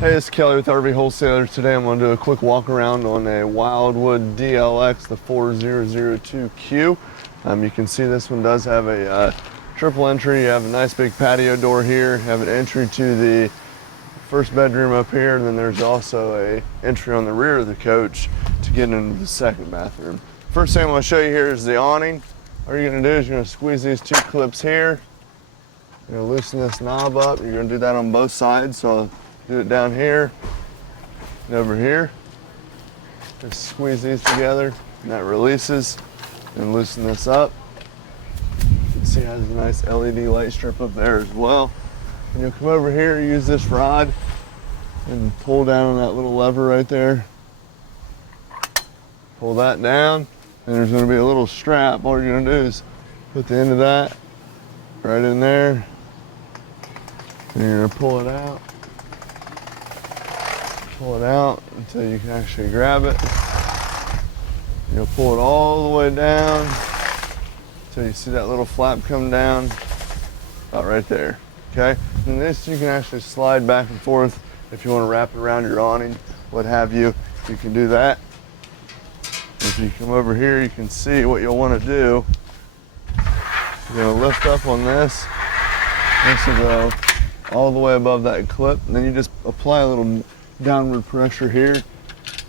Hey, it's Kelly with RV Wholesalers. Today I'm going to do a quick walk around on a Wildwood DLX, the 4002Q. You can see this one does have a triple entry. You have a nice big patio door here. You have an entry to the first bedroom up here, and then there's also a entry on the rear of the coach to get into the second bathroom. First thing I'm going to show you here is the awning. All you're going to do is you're going to squeeze these two clips here. You're going to loosen this knob up. You're going to do that on both sides. So I'll do it down here and over here. Just squeeze these together and that releases. And loosen this up. You can see it has a nice LED light strip up there as well. And you'll come over here, use this rod and pull down on that little lever right there. Pull that down, and there's going to be a little strap. All you're going to do is put the end of that right in there, and you're going to pull it out. Pull it out until you can actually grab it. You'll pull it all the way down until you see that little flap come down about right there. Okay? And this you can actually slide back and forth if you want to wrap it around your awning, what have you. You can do that. If you come over here, you can see what you'll want to do. You're going to lift up on this. This will go all the way above that clip. And then you just apply a little downward pressure here,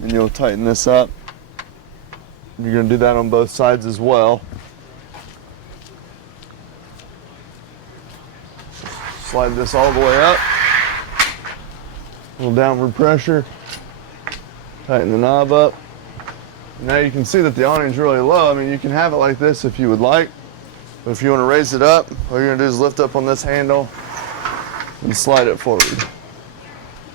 and you'll tighten this up. You're going to do that on both sides as well. Slide this all the way up. A little downward pressure. Tighten the knob up. Now you can see that the awning's really low. I mean, you can have it like this if you would like, but if you want to raise it up, all you're going to do is lift up on this handle and slide it forward.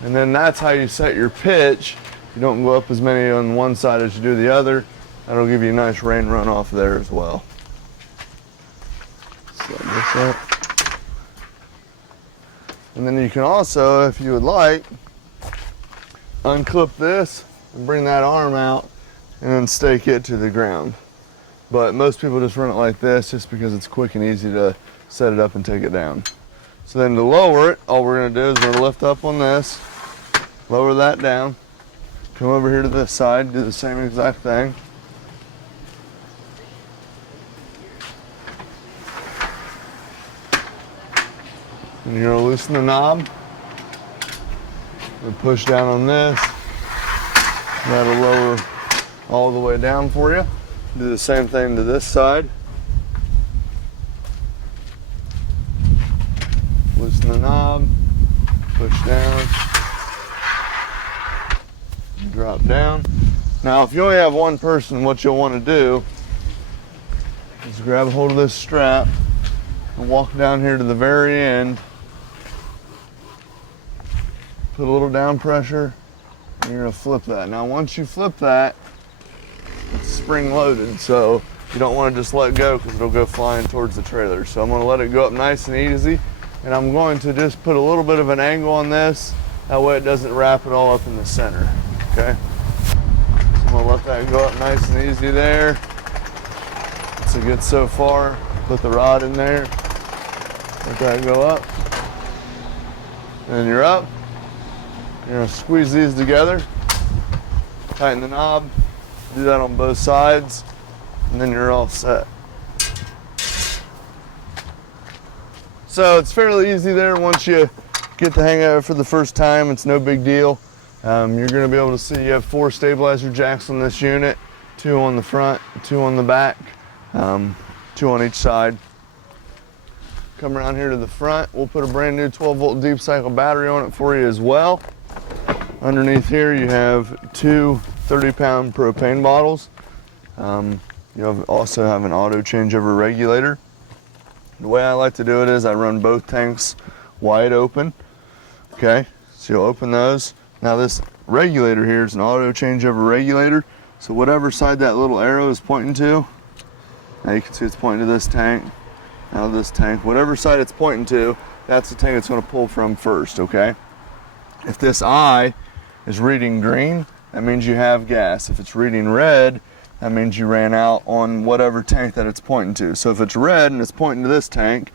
And then that's how you set your pitch. You don't go up as many on one side as you do the other. That'll give you a nice rain runoff there as well. Slide this up. And then you can also, if you would like, unclip this and bring that arm out and then stake it to the ground. But most people just run it like this just because it's quick and easy to set it up and take it down. So then to lower it, all we're going to do is we're going to lift up on this, lower that down, come over here to this side, do the same exact thing. And you're going to loosen the knob and push down on this. That'll lower all the way down for you. Do the same thing to this side. Loosen the knob, push down, drop down. Now if you only have one person, what you'll want to do is grab a hold of this strap and walk down here to the very end. Put a little down pressure, and you're going to flip that. Now once you flip that, it's spring loaded, so you don't want to just let go because it'll go flying towards the trailer. So I'm going to let it go up nice and easy, and I'm going to just put a little bit of an angle on this, that way it doesn't wrap it all up in the center, okay? So I'm going to let that go up nice and easy there. Once it gets so far, put the rod in there, let that go up, and you're up. You're going to squeeze these together, tighten the knob, do that on both sides, and then you're all set. So it's fairly easy there once you get the hang of it for the first time. It's no big deal. You're going to be able to see you have 4 stabilizer jacks on this unit, 2 on the front, 2 on the back, 2 on each side. Come around here to the front, we'll put a brand new 12-volt deep cycle battery on it for you as well. Underneath here you have 2 30-pound propane bottles. You also have an auto changeover regulator. The way I like to do it is I run both tanks wide open. Okay, so you'll open those. Now this regulator here is an auto changeover regulator. So whatever side that little arrow is pointing to, now you can see it's pointing to this tank. Now this tank, whatever side it's pointing to, that's the tank it's going to pull from first, okay? If this eye is reading green, that means you have gas. If it's reading red, that means you ran out on whatever tank that it's pointing to. So if it's red and it's pointing to this tank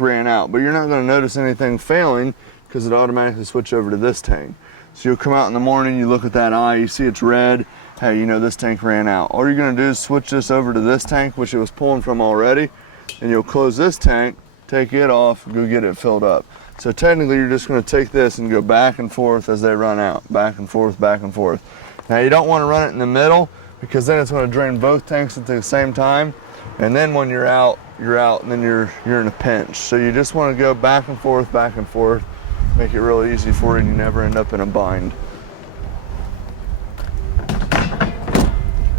ran out. But you're not going to notice anything failing because it automatically switches over to this tank. So you'll come out in the morning, you look at that eye, you see it's red, hey, you know this tank ran out. All you're gonna do is switch this over to this tank, which it was pulling from already, and you'll close this tank, take it off, go get it filled up. So technically you're just gonna take this and go back and forth as they run out, back and forth, back and forth. Now you don't wanna run it in the middle, because then it's gonna drain both tanks at the same time, and then when you're out, and then you're in a pinch. So you just wanna go back and forth, make it really easy for you, and you never end up in a bind.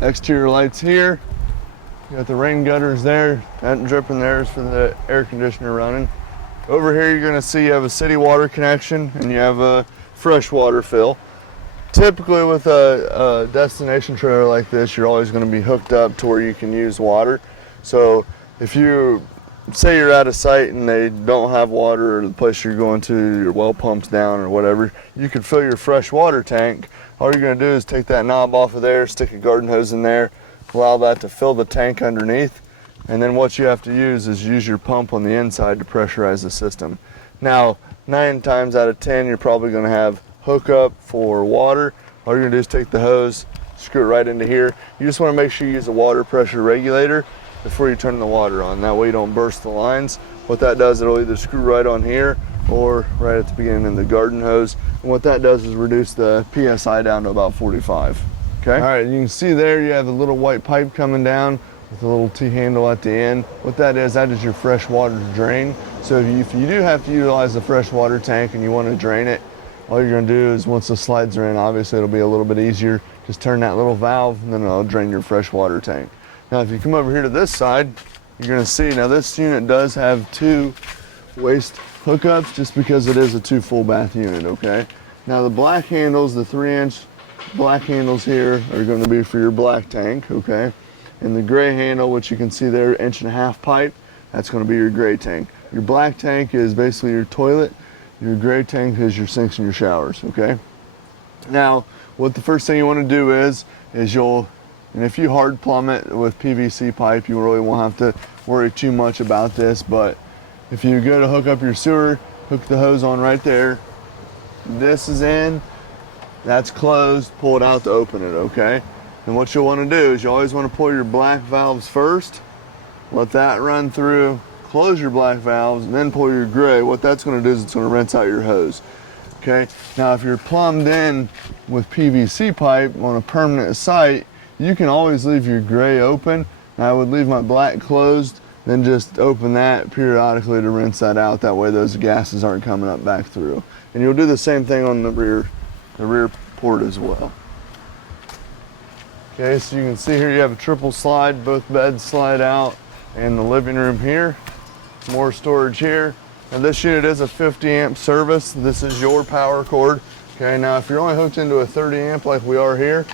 Exterior lights here. You got the rain gutters there. That dripping there is for the air conditioner running. Over here you're gonna see you have a city water connection and you have a freshwater fill. Typically with a destination trailer like this, you're always gonna be hooked up to where you can use water. So if you say you're at a site and they don't have water, or the place you're going to, your well pump's down or whatever, you can fill your fresh water tank. All you're gonna do is take that knob off of there, stick a garden hose in there, allow that to fill the tank underneath, and then what you have to use is use your pump on the inside to pressurize the system. Now, 9 times out of 10, you're probably gonna have hookup for water. All you're gonna do is take the hose, screw it right into here. You just wanna make sure you use a water pressure regulator before you turn the water on. That way you don't burst the lines. What that does, it'll either screw right on here or right at the beginning of the garden hose. And what that does is reduce the PSI down to about 45. Okay. All right, you can see there you have a little white pipe coming down with a little T-handle at the end. What that is your fresh water drain. So if you do have to utilize the fresh water tank and you want to drain it, all you're gonna do is once the slides are in, obviously it'll be a little bit easier. Just turn that little valve and then it'll drain your fresh water tank. Now if you come over here to this side, you're gonna see, now this unit does have 2 waste hookups just because it is a 2 full bath unit, okay? Now the black handles, the 3-inch black handles here are gonna be for your black tank, okay? And the gray handle, which you can see there, 1.5-inch pipe, that's gonna be your gray tank. Your black tank is basically your toilet. Your gray tank is your sinks and your showers, okay? Now, what the first thing you wanna do is and if you hard plumb it with PVC pipe, you really won't have to worry too much about this, but if you go to hook up your sewer, hook the hose on right there. This is in, that's closed, pull it out to open it, okay? And what you'll wanna do is you always wanna pull your black valves first, let that run through, close your black valves, and then pull your gray. What that's gonna do is it's gonna rinse out your hose, okay? Now if you're plumbed in with PVC pipe on a permanent site, you can always leave your gray open. I would leave my black closed, then just open that periodically to rinse that out. That way those gases aren't coming up back through. And you'll do the same thing on the rear port as well. Okay, so you can see here you have a triple slide, both beds slide out, and the living room here. More storage here. Now this unit is a 50 amp service. This is your power cord. Okay, now if you're only hooked into a 30 amp like we are here,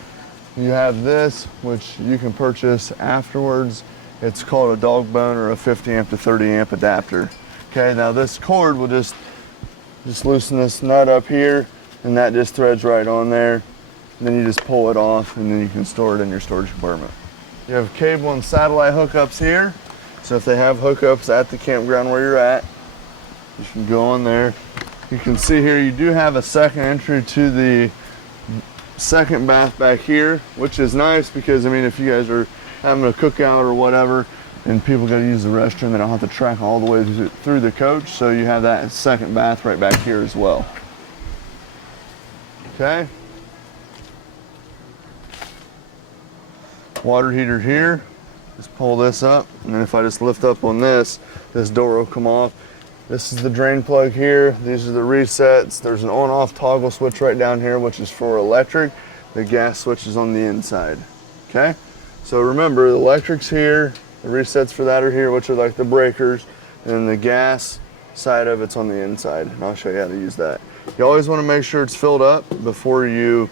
you have this, which you can purchase afterwards. It's called a dog bone or a 50 amp to 30 amp adapter. Okay, now this cord will just loosen this nut up here, and that just threads right on there. And then you just pull it off, and then you can store it in your storage compartment. You have cable and satellite hookups here. So if they have hookups at the campground where you're at, you can go on there. You can see here you do have a second entry to the second bath back here, which is nice because, I mean, if you guys are having a cookout or whatever and people got to use the restroom, they don't have to track all the way through the coach, so you have that second bath right back here as well. Okay. Water heater here. Just pull this up, and then if I just lift up on this door will come off. This is the drain plug here. These are the resets. There's an on-off toggle switch right down here, which is for electric. The gas switch is on the inside, okay? So remember, the electric's here, the resets for that are here, which are like the breakers, and then the gas side of it's on the inside, and I'll show you how to use that. You always wanna make sure it's filled up before you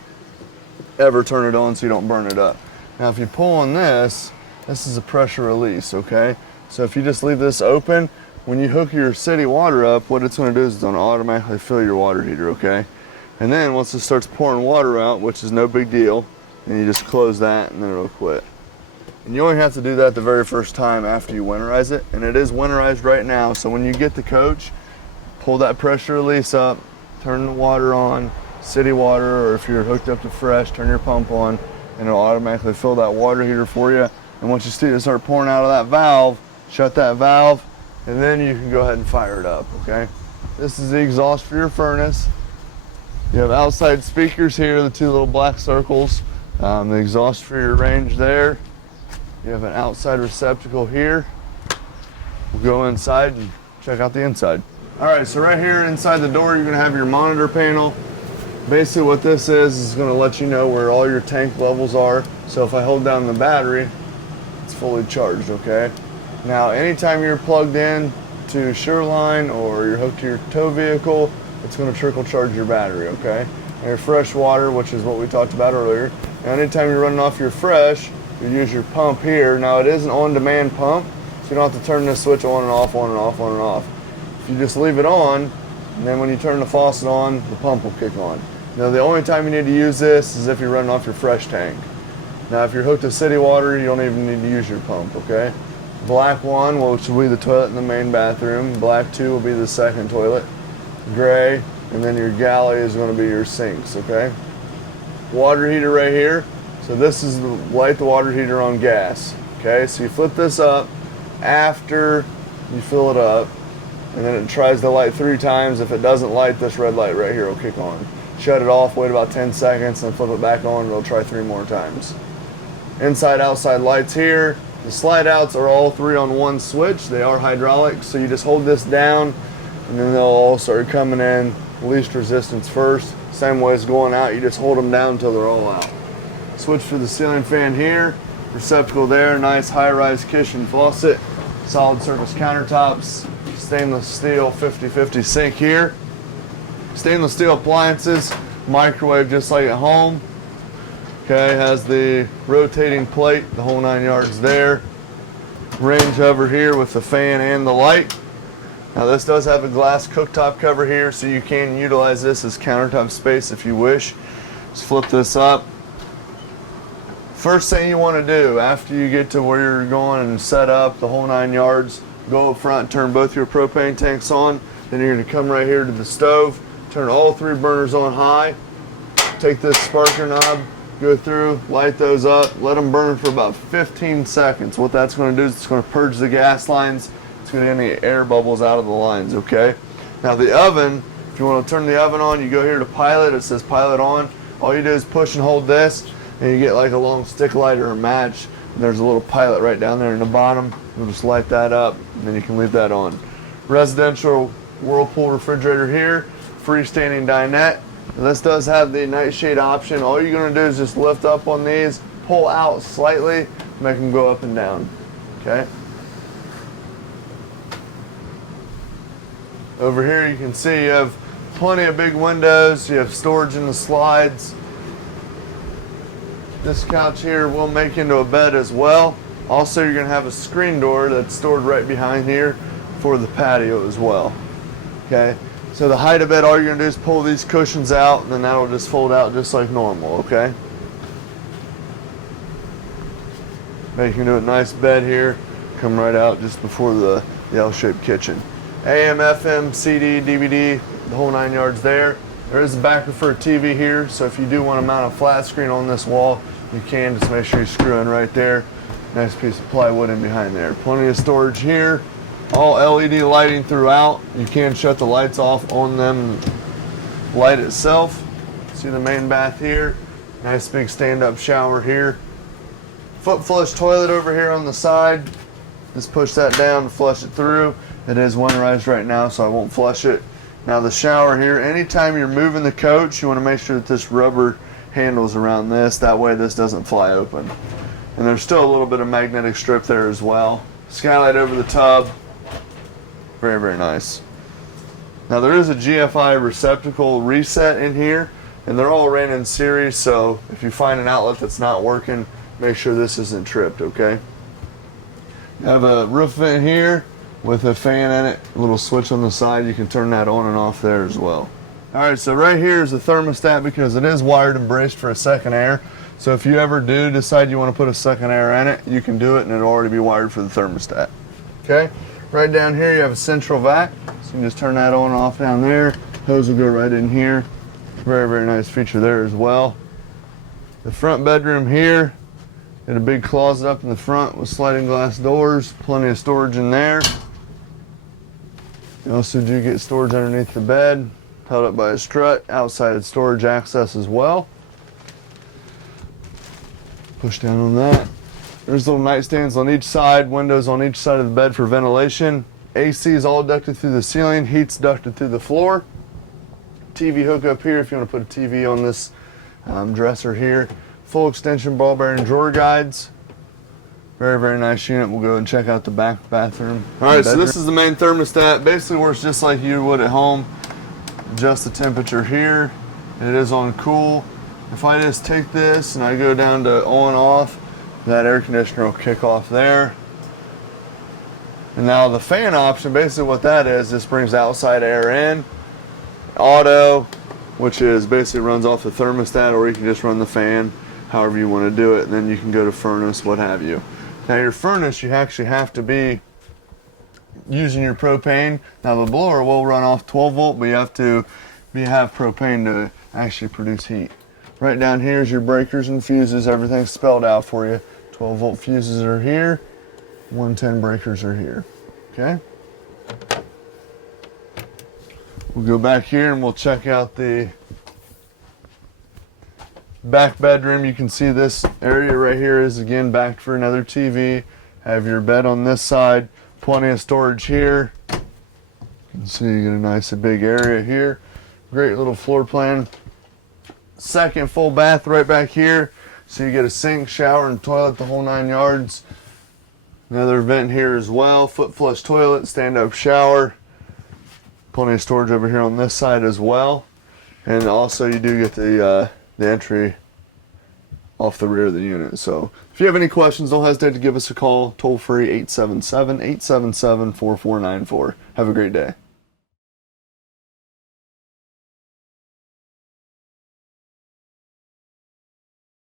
ever turn it on so you don't burn it up. Now, if you pull on this is a pressure release, okay? So if you just leave this open, when you hook your city water up, what it's gonna do is it's gonna automatically fill your water heater, okay? And then once it starts pouring water out, which is no big deal, then you just close that and then it'll quit. And you only have to do that the very first time after you winterize it, and it is winterized right now, so when you get the coach, pull that pressure release up, turn the water on, city water, or if you're hooked up to Fresh, turn your pump on, and it'll automatically fill that water heater for you. And once you see it start pouring out of that valve, shut that valve, and then you can go ahead and fire it up, okay? This is the exhaust for your furnace. You have outside speakers here, the two little black circles, the exhaust for your range there. You have an outside receptacle here. We'll go inside and check out the inside. All right, so right here inside the door, you're gonna have your monitor panel. Basically what this is gonna let you know where all your tank levels are. So if I hold down the battery, it's fully charged, okay? Now, anytime you're plugged in to Shoreline or you're hooked to your tow vehicle, it's gonna trickle charge your battery, okay? And your Freshwater, which is what we talked about earlier. Now, anytime you're running off your Fresh, you use your pump here. Now, it is an on-demand pump, so you don't have to turn this switch on and off, on and off, on and off. If you just leave it on, and then when you turn the faucet on, the pump will kick on. Now, the only time you need to use this is if you're running off your Fresh tank. Now, if you're hooked to city water, you don't even need to use your pump, okay? Black 1, which will be the toilet in the main bathroom. Black 2 will be the second toilet. Gray, and then your galley is going to be your sinks, okay? Water heater right here. So this is the light the water heater on gas, okay? So you flip this up after you fill it up, and then it tries to light 3 times. If it doesn't light, this red light right here will kick on. Shut it off, wait about 10 seconds, and flip it back on, and it'll try 3 more times. Inside, outside lights here. The slide outs are all 3 on one switch. They are hydraulic, so you just hold this down, and then they'll all start coming in. Least resistance first. Same way as going out, you just hold them down until they're all out. Switch for the ceiling fan here. Receptacle there, nice high-rise kitchen faucet. Solid surface countertops. Stainless steel 50/50 sink here. Stainless steel appliances. Microwave just like at home. Okay, has the rotating plate, the whole 9 yards there. Range over here with the fan and the light. Now this does have a glass cooktop cover here, so you can utilize this as countertop space if you wish. Just flip this up. First thing you want to do after you get to where you're going and set up the whole 9 yards, go up front, turn both your propane tanks on. Then you're going to come right here to the stove, turn all 3 burners on high, take this sparker knob, go through, light those up, let them burn for about 15 seconds. What that's going to do is it's going to purge the gas lines. It's going to get any air bubbles out of the lines, okay? Now the oven, if you want to turn the oven on, you go here to pilot. It says pilot on. All you do is push and hold this, and you get like a long stick light or a match. And there's a little pilot right down there in the bottom. You'll just light that up, and then you can leave that on. Residential Whirlpool refrigerator here, freestanding dinette. And this does have the nightshade option. All you're going to do is just lift up on these, pull out slightly, make them go up and down, okay? Over here you can see you have plenty of big windows. You have storage in the slides. This couch here will make into a bed as well. Also, you're going to have a screen door that's stored right behind here for the patio as well, okay? So the height of it, all you're going to do is pull these cushions out, and then that'll just fold out just like normal, okay? Making it a nice bed here. Come right out just before the L-shaped kitchen. AM, FM, CD, DVD, the whole 9 yards there. There is a backer for a TV here, so if you do want to mount a flat screen on this wall, you can. Just make sure you screw in right there. Nice piece of plywood in behind there. Plenty of storage here. All LED lighting throughout. You can shut the lights off on them. Light itself. See the main bath here. Nice big stand-up shower here. Foot flush toilet over here on the side. Just push that down to flush it through. It is winterized right now, so I won't flush it. Now the shower here, anytime you're moving the coach, you want to make sure that this rubber handles around this. That way this doesn't fly open. And there's still a little bit of magnetic strip there as well. Skylight over the tub. Very, very nice. Now there is a GFI receptacle reset in here, and they're all ran in series, so if you find an outlet that's not working, make sure this isn't tripped, okay? You have a roof vent here with a fan in it, a little switch on the side. You can turn that on and off there as well. Alright, so right here is the thermostat because it is wired and braced for a second air. So if you ever do decide you want to put a second air in it, you can do it and it'll already be wired for the thermostat. Okay, right down here you have a central vac. So you can just turn that on and off down there. Hose will go right in here. Very, very nice feature there as well. The front bedroom here, got a big closet up in the front with sliding glass doors, plenty of storage in there. You also do get storage underneath the bed, held up by a strut, outside storage access as well. Push down on that. There's little nightstands on each side, windows on each side of the bed for ventilation. AC is all ducted through the ceiling, heat's ducted through the floor. TV hookup here if you want to put a TV on this dresser here. Full extension ball bearing drawer guides. Very, very nice unit. We'll go and check out the back bathroom. All right, so this is the main thermostat. Basically works just like you would at home. Adjust the temperature here. It is on cool. If I just take this and I go down to on off, that air conditioner will kick off there. And now the fan option, basically what that is, this brings outside air in. Auto, which is basically runs off the thermostat, or you can just run the fan however you want to do it, and then you can go to furnace, what have you. Now your furnace, you actually have to be using your propane. Now the blower will run off 12 volt, but you have to have propane to actually produce heat. Right down here is your breakers and fuses. Everything's spelled out for you. 12 volt fuses are here. 110 breakers are here. Okay. We'll go back here and we'll check out the back bedroom. You can see this area right here is again backed for another TV. Have your bed on this side. Plenty of storage here. You can see you get a nice big area here. Great little floor plan. Second full bath right back here. So you get a sink, shower, and toilet, the whole 9 yards. Another vent here as well. Foot flush toilet, stand-up shower. Plenty of storage over here on this side as well. And also you do get the entry off the rear of the unit. So if you have any questions, don't hesitate to give us a call. Toll free 877-877-4494. Have a great day.